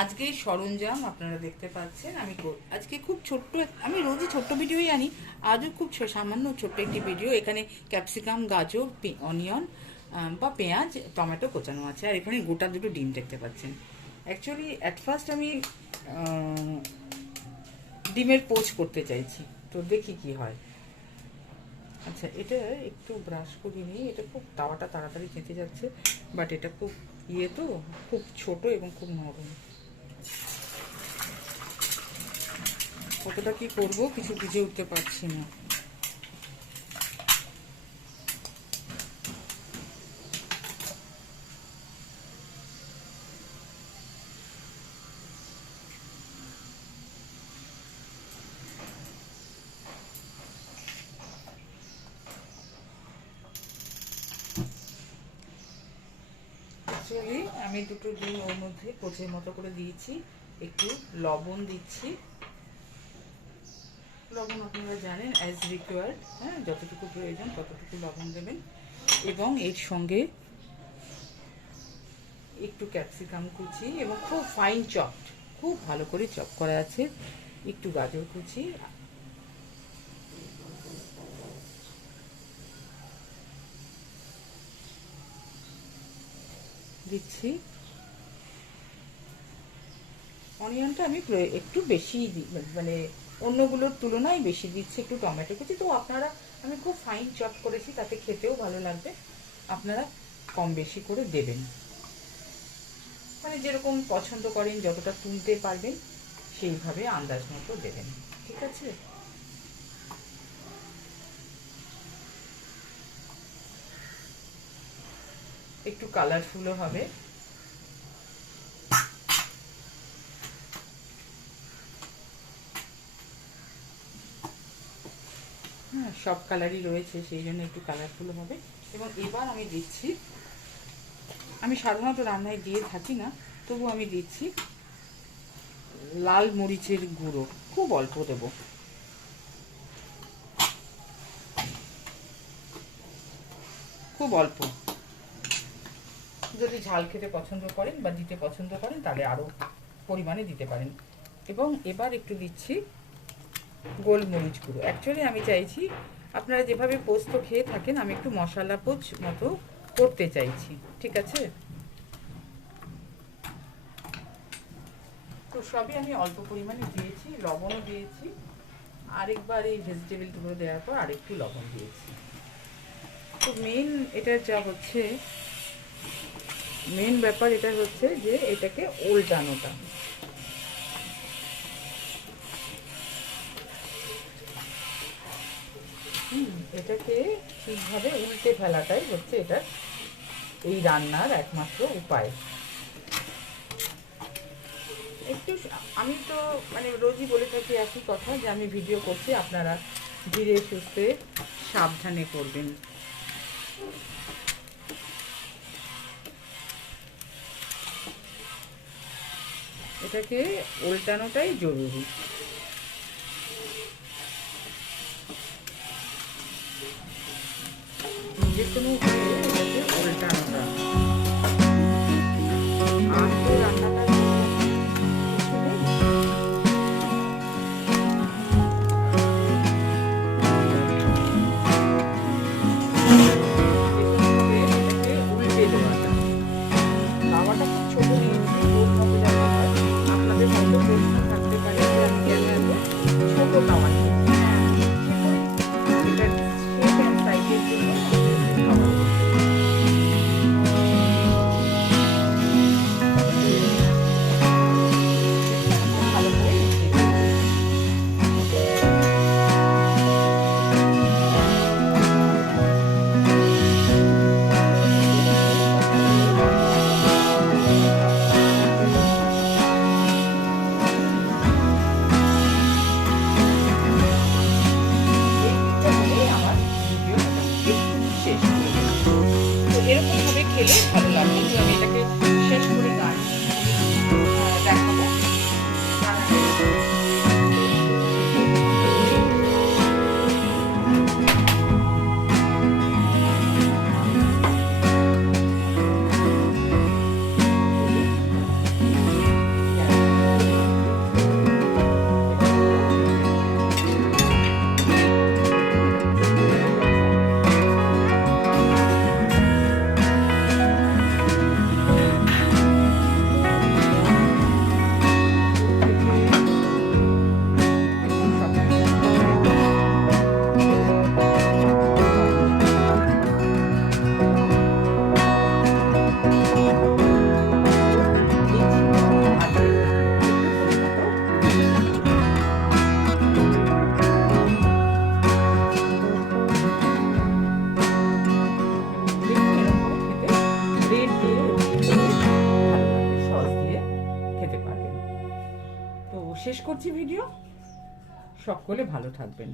আজকে সরঞ্জাম আপনারা দেখতে পাচ্ছেন। আজকে খুব ছোট্ট, আমি রোজই ছোট্ট ভিডিওই আনি, আজও খুব সামান্য ছোট্ট একটি ভিডিও। এখানে ক্যাপসিকাম, গাজর, অনিয়ন বা পেঁয়াজ, টমেটো কোচানো আছে, আর এখানে গোটা দুটো ডিম দেখতে পাচ্ছেন। অ্যাকচুয়ালি অ্যাট ফার্স্ট আমি ডিমের পোচ করতে চাইছি, তো দেখি কি হয়। আচ্ছা, এটা একটু ব্রাশ করে নিই। এটা খুব তাওয়াটা তাড়াতাড়ি চেঁচে যাচ্ছে, বাট এটা খুব তো খুব ছোট এবং খুব নরম। কতটা কি করব কিছু বুঝে উঠতে পারছি না। অ্যাকচুয়ালি আমি দুটো ডিম ওর মধ্যে কোচের মতো করে দিয়েছি, একটু লবণ দিচ্ছি। লবণ আপনারা জানেন অ্যাজ রিকোয়ার্ড, হ্যাঁ, যতটুকু প্রয়োজন ততটুকু লবণ দেবেন। এবং এর সঙ্গে একটু ক্যাপসিকাম কুচি এবং খুব ফাইন চপড, খুব ভালো করে চপ করা আছে, একটু গাজর কুচি দিচ্ছি। অনিয়নটা আমি একটু বেশি মানে অন্যগুলোর তুলনায় বেশি দিচ্ছি, একটু টমেটো কুচি। তো আপনারা, আমি খুব ফাইন চপ করেছি, তাতে খেতেও ভালো লাগবে, আপনারা কম বেশি করে দেবেন, মানে যেরকম পছন্দ করেন, যতটা তুলতে পারবেন সেইভাবে আন্দাজ মতো দেবেন, ঠিক আছে? একটু কালারফুলও হবে। হ্যাঁ, সব কালারই রয়েছে, সেই জন্য একটু কালারফুল হবে। এবং এবার আমি দিচ্ছি, আমি সাধারণত রান্নায় দিয়ে থাকি না, তবু আমি দিচ্ছি লাল মরিচের গুঁড়ো, খুব অল্প দেব। খুব অল্প, যদি ঝাল খেতে পছন্দ করেন বা দিতে পছন্দ করেন তাহলে আরও পরিমাণে দিতে পারেন। এবং এবার একটু দিচ্ছি গোলমরিচ গুঁড়ো। অ্যাকচুয়ালি আমি চাইছি, আপনারা যেভাবে পোস্ত খেয়ে থাকেন, আমি একটু মশলা পোচ মতো করতে চাইছি, ঠিক আছে? তো সবই আমি অল্প পরিমাণে দিয়েছি, লবণও দিয়েছি, আরেকবার এই ভেজিটেবলগুলো দেওয়ার পর আরেকটু লবণ দিয়েছি। তো এটা যা হচ্ছে, মেন ব্যাপার এটা হচ্ছে যে এটাকে উল্টানোটা। এটাকে ঠিকভাবে উল্টে ফেলাটাই হচ্ছে এটা এই রান্নার একমাত্র উপায়। একটু আমি তো মানে রোজই বলে থাকি একই কথা, যে আমি ভিডিও করছি, আপনারা ধীরে সুস্থে সাবধানে করবেন। এটাকে উল্টানোটাই জরুরি। যে কোনো এটাকে উল্টানোটা, আর তো রান্নাটা উল্টে দেওয়াটা। তাওয়াটা খুব ছোট নিয়েছি, গোল মতো যাতে হয়। আপনাদের হয়তো প্রশ্ন থাকতে পারে যে আমি কেন এত ছোট তাওয়া নিয়েছি। এটা শেপ অ্যান্ড সাইজের জন্য তাওয়া নিয়েছি। শেষ করছি ভিডিও। সকলে ভালো থাকবেন।